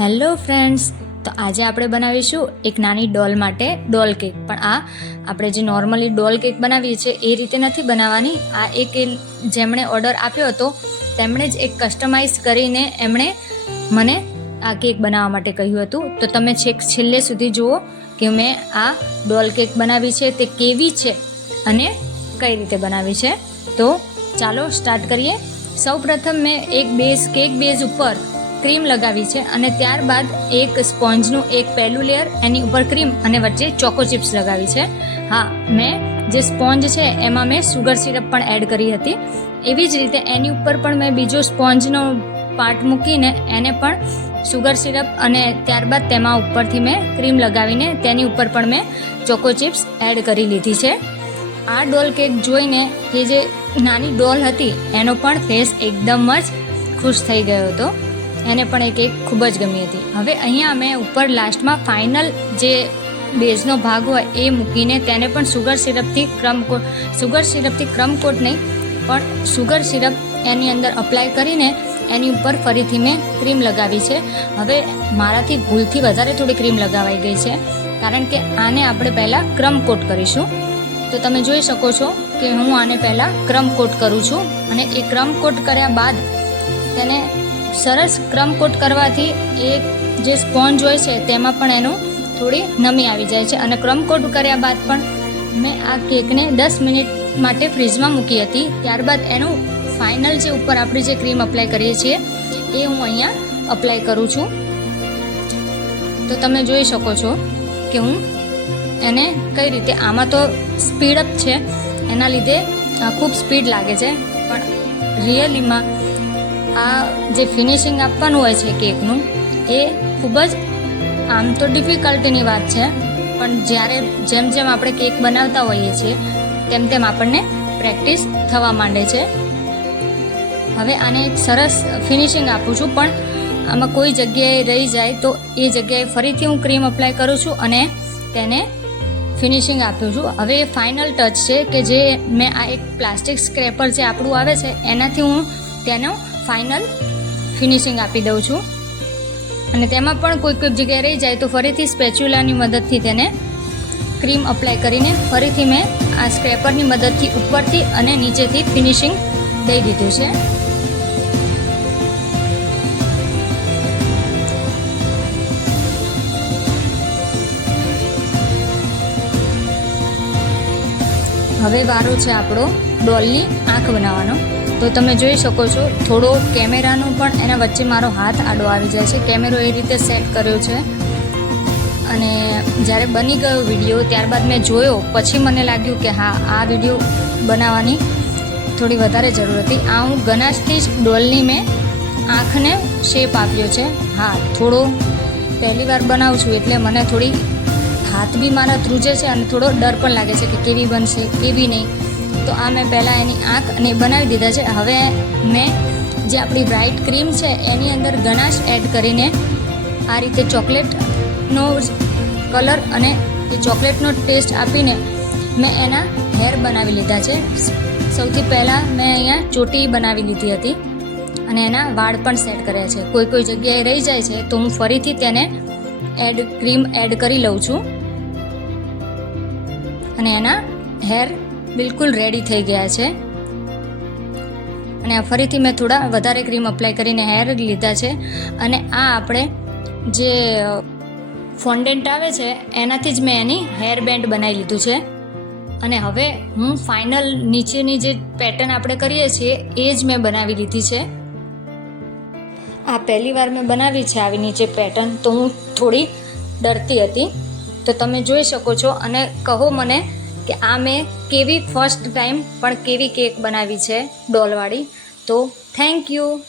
Hello friends, તો આજે આપણે બનાવીશું એક નાની ડોલ માટે ડોલ કેક. પણ આ આપણે જે નોર્મલી ડોલ કેક બનાવીએ છીએ, એ રીતે નથી બનાવવાની. આ એક જેમણે ઓર્ડર આપ્યો હતો, તેમણે જ એક કસ્ટમાઇઝ કરીને એમણે મને આ કેક બનાવવા માટે કહ્યું હતું. તો તમે છેક છેલ્લે સુધી જુઓ કે મેં આ ડોલ કેક બનાવી છે, તે કેવી છે અને કઈ રીતે બનાવી છે. તો ચાલો સ્ટાર્ટ કરીએ. સૌપ્રથમ મેં એક બેઝ કેક બેઝ ઉપર ક્રીમ લગાવી છે અને ત્યારબાદ એક સ્પોન્જનું એક પહેલું લેયર એની ઉપર ક્રીમ અને વચ્ચે ચોકો ચિપ્સ લગાવી છે. હા, મેં જે સ્પોન્જ છે એમાં મેં સુગર સિરપ પણ એડ કરી હતી. એવી જ રીતે એની ઉપર પણ મેં બીજો સ્પોન્જનો પાર્ટ મૂકીને એને પણ સુગર સિરપ અને ત્યારબાદ તેમાં ઉપરથી મેં ક્રીમ લગાવીને તેની ઉપર પણ મેં ચોકો ચિપ્સ એડ કરી લીધી છે. આ ડોલ કેક જોઈને એ જે નાની ડોલ હતી એનો પણ ફેસ એકદમ જ ખુશ થઈ ગયો હતો. એને પણ એક કેક ખૂબ જ ગમી હતી. હવે અહીંયા મેં ઉપર લાસ્ટમાં ફાઇનલ જે બેઝનો ભાગ હોય એ મૂકીને તેને પણ સુગર સિરપથી ક્રમ કોટ સુગર સિરપથી ક્રમ કોટ નહીં, પણ સુગર સિરપ એની અંદર અપ્લાય કરીને એની ઉપર ફરીથી મેં ક્રીમ લગાવી છે. હવે મારાથી ભૂલથી વધારે થોડી ક્રીમ લગાવાઈ ગઈ છે, કારણ કે આને આપણે પહેલાં ક્રમ કોટ કરીશું. તો તમે જોઈ શકો છો કે હું આને પહેલાં ક્રમ કોટ કરું છું અને એ ક્રમ કોટ કર્યા બાદ તેને સરસ ક્રમ કોટ કરવાથી એ જે સ્પોન્જ હોય છે, તેમાં પણ એનું થોડી નમી આવી જાય છે. અને ક્રમ કોટ કર્યા બાદ પણ મેં આ કેકને દસ મિનિટ માટે ફ્રીજમાં મૂકી હતી. ત્યારબાદ એનું ફાઇનલ જે ઉપર આપણે જે ક્રીમ અપ્લાય કરીએ છીએ, એ હું અહીંયા અપ્લાય કરું છું. તો તમે જોઈ શકો છો કે હું એને કઈ રીતે, આમાં તો સ્પીડ અપ છે. એના લીધે ખૂબ સ્પીડ લાગે છે. પણ રિયલીમાં આ જે ફિનિશિંગ આપવાનું હોય છે કેકનું એ ખૂબ જ આમ તો ડિફિકલ્ટીની વાત છે, પણ જ્યારે જેમ જેમ આપણે કેક બનાવતા હોઈએ છીએ, તેમ તેમ આપણને પ્રેક્ટિસ થવા માંડે છે. હવે આને એક સરસ ફિનિશિંગ આપું છું, પણ આમાં કોઈ જગ્યાએ રહી જાય તો એ જગ્યાએ ફરીથી હું ક્રીમ અપ્લાય કરું છું અને તેને ફિનિશિંગ આપ્યું છું. હવે એ ફાઇનલ ટચ છે કે જે મેં આ એક પ્લાસ્ટિક સ્ક્રેપર જે આપણું આવે છે, એનાથી હું તેનો ફાઇનલ ફિનિશિંગ આપી દઉં છું. અને તેમાં પણ કોઈક કોઈક જગ્યાએ રહી જાય તો ફરીથી સ્પેચ્યુલાની મદદથી તેને ક્રીમ અપ્લાય કરીને ફરીથી મેં આ સ્ક્રેપરની મદદથી ઉપરથી અને નીચેથી ફિનિશિંગ દઈ દીધું છે. હવે વારો છે આપણો ડોલની આંખ બનાવવાનો. તો તમે જોઈ શકો છો, થોડો કેમેરાનો પણ એના વચ્ચે મારો હાથ આડો આવી જાય છે. કેમેરો એ રીતે સેટ કર્યો છે. અને જ્યારે બની ગયો વીડિયો, ત્યારબાદ મેં જોયો, પછી મને લાગ્યું કે હા, આ વીડિયો બનાવવાની થોડી વધારે જરૂર હતી. આ હું ગનાશથી જ ડોલની મેં આંખને શેપ આપ્યો છે. હા, થોડો પહેલી વાર બનાવું છું એટલે મને થોડી હાથ બી મારા ધ્રુજે છે અને થોડો ડર પણ લાગે છે કે કેવી બનશે, કેવી નહીં. તો આ મેં પહેલાં એની આંખ અને બનાવી દીધા છે. હવે મેં જે આપણી બ્રાઇટ ક્રીમ છે, એની અંદર ગનાશ એડ કરીને આ રીતે ચોકલેટનો કલર અને એ ચોકલેટનો ટેસ્ટ આપીને મેં એના હેર બનાવી લીધા છે. સૌથી પહેલાં મેં અહીંયા ચોટી બનાવી લીધી હતી અને એના વાળ પણ સેટ કર્યા છે. કોઈ કોઈ જગ્યાએ રહી જાય છે, તો હું ફરીથી તેને એડ ક્રીમ એડ કરી લઉં છું. અને એના હેર બિલકુલ રેડી થઈ ગયા છે. અને ફરીથી મેં થોડા વધારે ક્રીમ અપ્લાય કરીને હેર લીધા છે. અને આ આપણે જે ફોન્ડેન્ટ આવે છે, એનાથી જ મેં એની હેર બેન્ડ બનાવી લીધું છે. અને હવે હું ફાઇનલ નીચેની જે પેટર્ન આપણે કરીએ છીએ, એ જ મેં બનાવી લીધી છે. આ પહેલી વાર મેં બનાવી છે આવી નીચે પેટર્ન તો હું થોડી ડરતી હતી. તો તમે જોઈ શકો છો અને કહો મને કે આ મેં કેવી ફર્સ્ટ ટાઈમ પણ કેવી કેક બનાવી છે ડોલવાળી. તો થેન્ક યુ